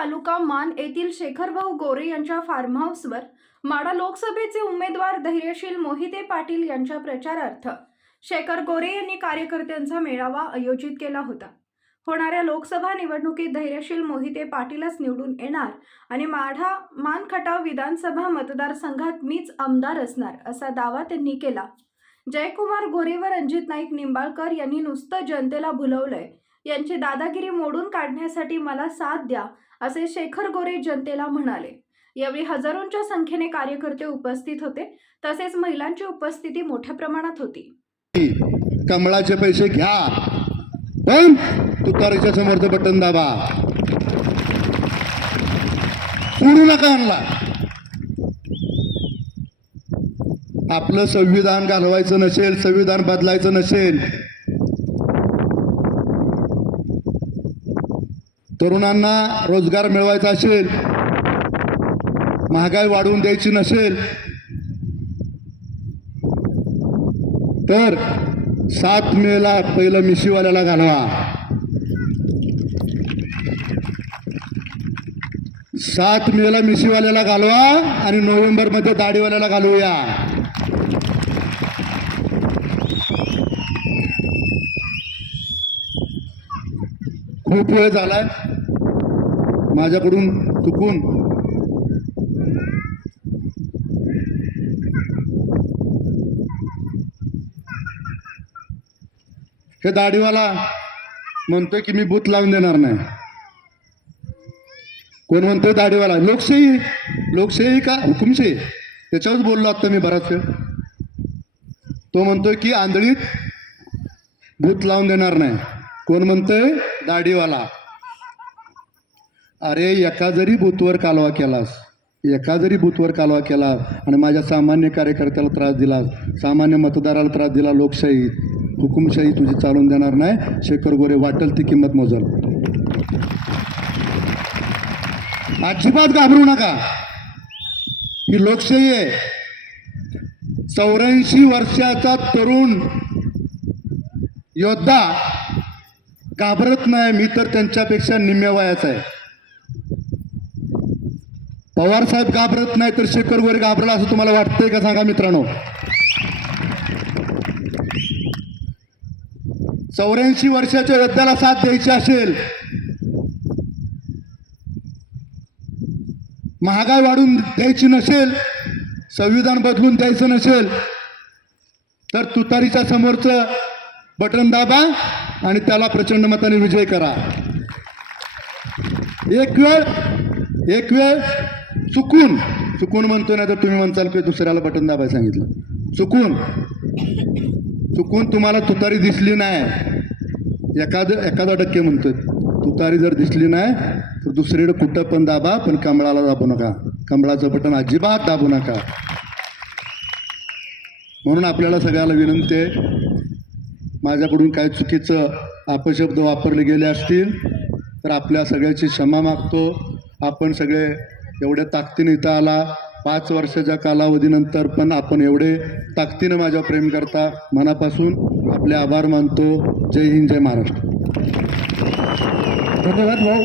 तालुका मान येथील शेखरभाऊ गोरे यांच्या फार्म हाऊसवर माडा लोकसभेचे उमेदवार धैर्यशील मोहिते पाटील यांच्या प्रचारार्थ शेखर गोरे यांनी कार्यकर्त्यांचा मेळावा आयोजित केला होता. होणाऱ्या लोकसभा निवडणुकीत धैर्यशील मोहिते पाटीलच निवडून येणार आणि माढा मानखटाव विधानसभा मतदारसंघात मीच आमदार असणार असा दावा त्यांनी केला. जयकुमार गोरे व रणजित नाईक निंबाळकर यांनी नुसतं जनतेला भुलवलंय. यांची दादागिरी मोडून काढण्यासाठी मला साथ द्या असे शेखर गोरे जनतेला म्हणाले. यावेळी हजारोंच्या संख्येने कार्यकर्ते उपस्थित होते. तसेच महिलांची उपस्थिती मोठ्या प्रमाणात होती. कमळाचे पैसे घ्या. पण तुतारीच्या समोरचं बटन दाबा. सोडू नका आणला आपलं संविधान घालवायचं नसेल संविधान बदलायचं नसेल तरुणांना रोजगार मिळवायचा असेल महागाई वाढवून द्यायची नसेल तर सात मेला पहिलं मिशीवाल्याला घालवा. सात मेला मिशीवाल्याला घालवा आणि नोव्हेंबरमध्ये दाढीवाल्याला घालवूया खूप वेळ झालाय. माझ्याकडून चुकून हे दाढीवाला म्हणतोय की मी बूथ लावून देणार नाही. कोण म्हणतोय दाढीवाला? लोकशाही लोकशाही का? हुकुमशाही त्याच्यावरच बोललो आता मी बराच वेळ. तो म्हणतोय की आंधळीत भूत लावून देणार नाही. कोण म्हणतोय? दाढीवाला. अरे एका जरी बूथवर कालवा केलास एका जरी बूथवर कालवा केला आणि माझ्या सामान्य कार्यकर्त्याला त्रास दिला सामान्य मतदाराला त्रास दिला लोकशाही हुकुमशाही तुझी चालून देणार नाही शेखर गोरे वाटेल ती किंमत मोजल. अजिबात घाबरू नका. ही लोकशाही आहे. चौऱ्याऐंशी वर्षाचा तरुण योद्धा घाबरत नाही मी तर त्यांच्यापेक्षा निम्म्या वयाचा आहे. पवार साहेब घाबरत नाही तर शेखर गोरे घाबरला असं तुम्हाला वाटतंय का सांगा मित्रांनो? चौऱ्याऐंशी वर्षाच्या योद्ध्याला साथ द्यायची असेल महागाई वाढून द्यायची नसेल संविधान बदलून द्यायचं नसेल तर तुतारीच्या समोरचं बटन दाबा आणि त्याला प्रचंड मताने विजय करा. एक वेळ एक वेळ चुकून चुकून म्हणतो ना तर तुम्ही म्हणताल की दुसऱ्याला बटन दाबायला सांगितलं. चुकून. चुकून तुम्हाला तुतारी दिसली नाही. एखाद एखादा टक्के म्हणतोय. तुतारी जर दिसली नाही तर दुसरीकडे कुठं पण दाबा पण कमळाला दाबू नका. कमळाचं बटन अजिबात दाबू नका. म्हणून आपल्याला सगळ्याला विनंती आहे माझ्याकडून काही चुकीचं अपशब्द वापरले गेले असतील तर आपल्या सगळ्याची क्षमा मागतो. आपण सगळे एवढ्या ताकदीने इथं आला. पाच वर्षाच्या कालावधीनंतर पण आपण एवढे ताकदीनं माझ्या प्रेम करता मनापासून आपले आभार मानतो. जय हिंद जय महाराष्ट्र. धन्यवाद भाऊ.